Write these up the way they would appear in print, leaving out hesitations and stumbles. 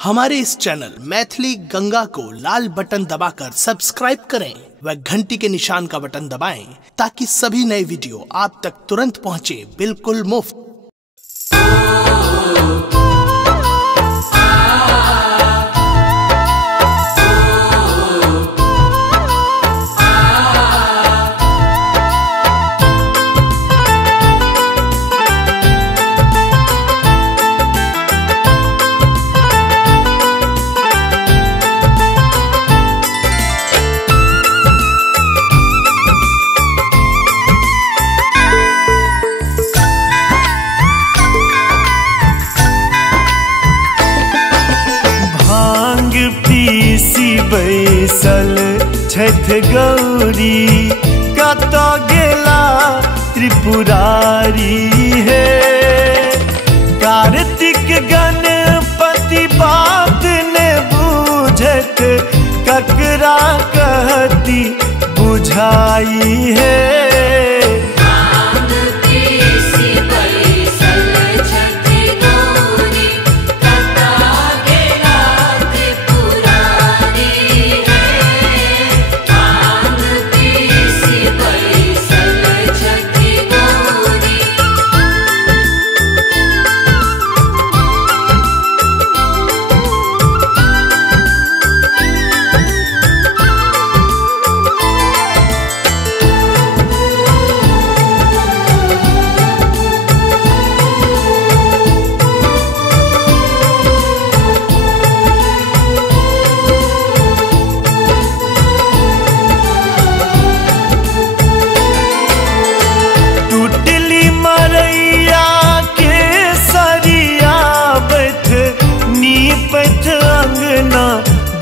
हमारे इस चैनल मैथिली गंगा को लाल बटन दबाकर सब्सक्राइब करें व घंटी के निशान का बटन दबाएं ताकि सभी नए वीडियो आप तक तुरंत पहुंचे बिल्कुल मुफ्त। बैसल छठ गौरी कत गेला त्रिपुरारी हे। कार्तिक गणपति बात ने बूझत ककरा कहती बुझाई है।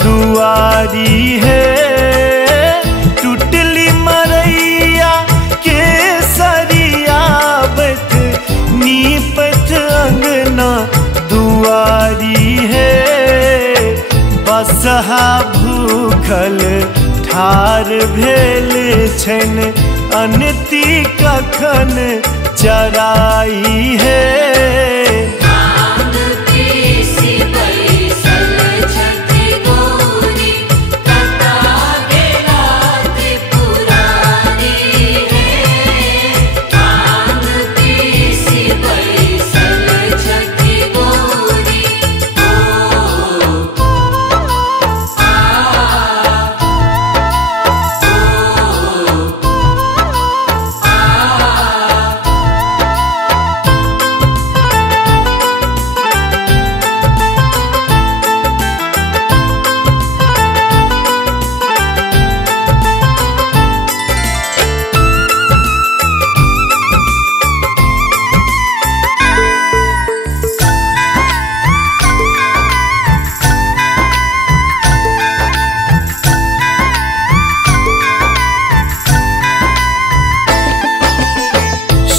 दुआरी है टूटली मरैया के सरियावत नीपथ अंगना दुआरी है। बसहा भूखल ठार भेल छन अनति कखन चराई है।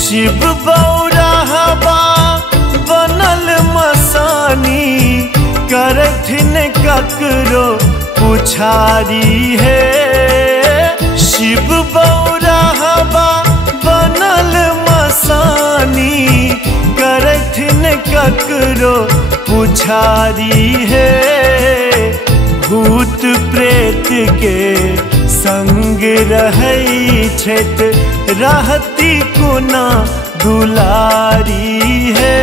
शिव बौराहबा बनल मसानी करथिन ककरो पुछारी है। शिव बौराहबा बनल मसानी करथिन ककरो पुछारी है। भूत प्रेत के संग रहै छथि रहती कोना दुलारी है।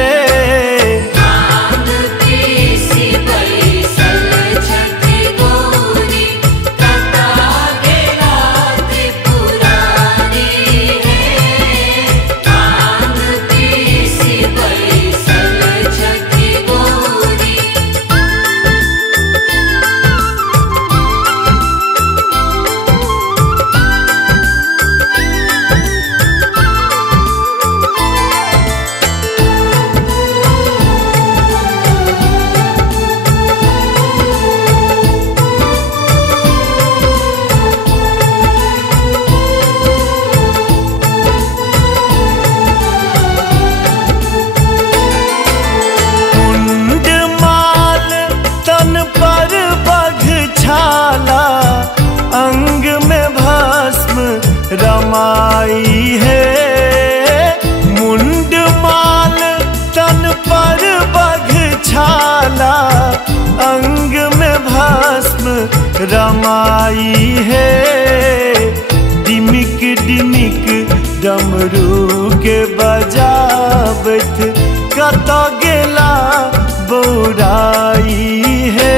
रमाई है। डिमिक डिमिक डमरू के बजावत कतो गेला बौराई है।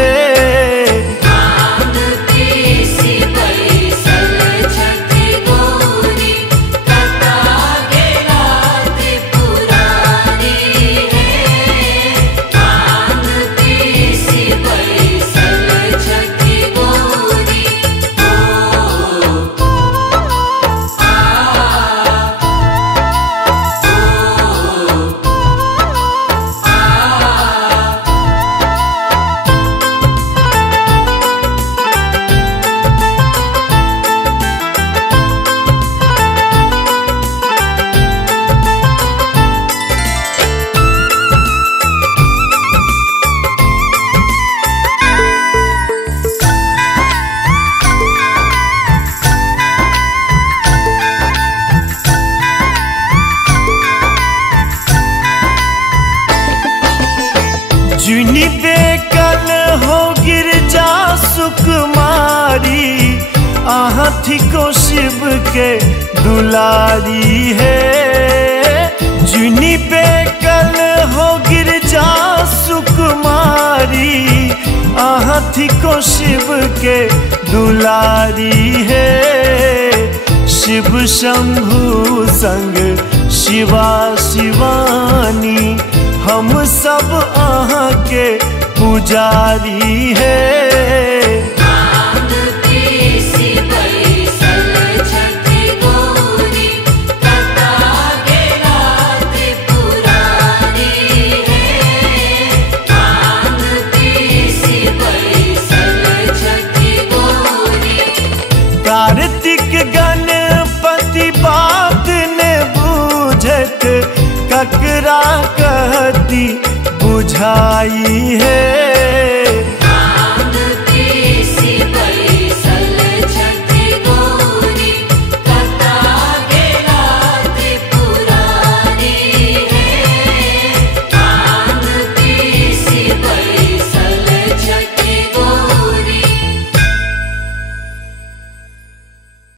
जुनी बेकल हो गिरजा सुकुमारी, आहाँ थिको शिव के दुलारी है। जुनी बेकल हो गिरजा सुकुमारी, आहाँ थिको शिव के दुलारी है। शिव शंभु संग शिवा शिवानी, हम सब आहाँ के पुजारी है। कार्तिक गणपति बात ने बूझत, ककरा कहती बुझाई है।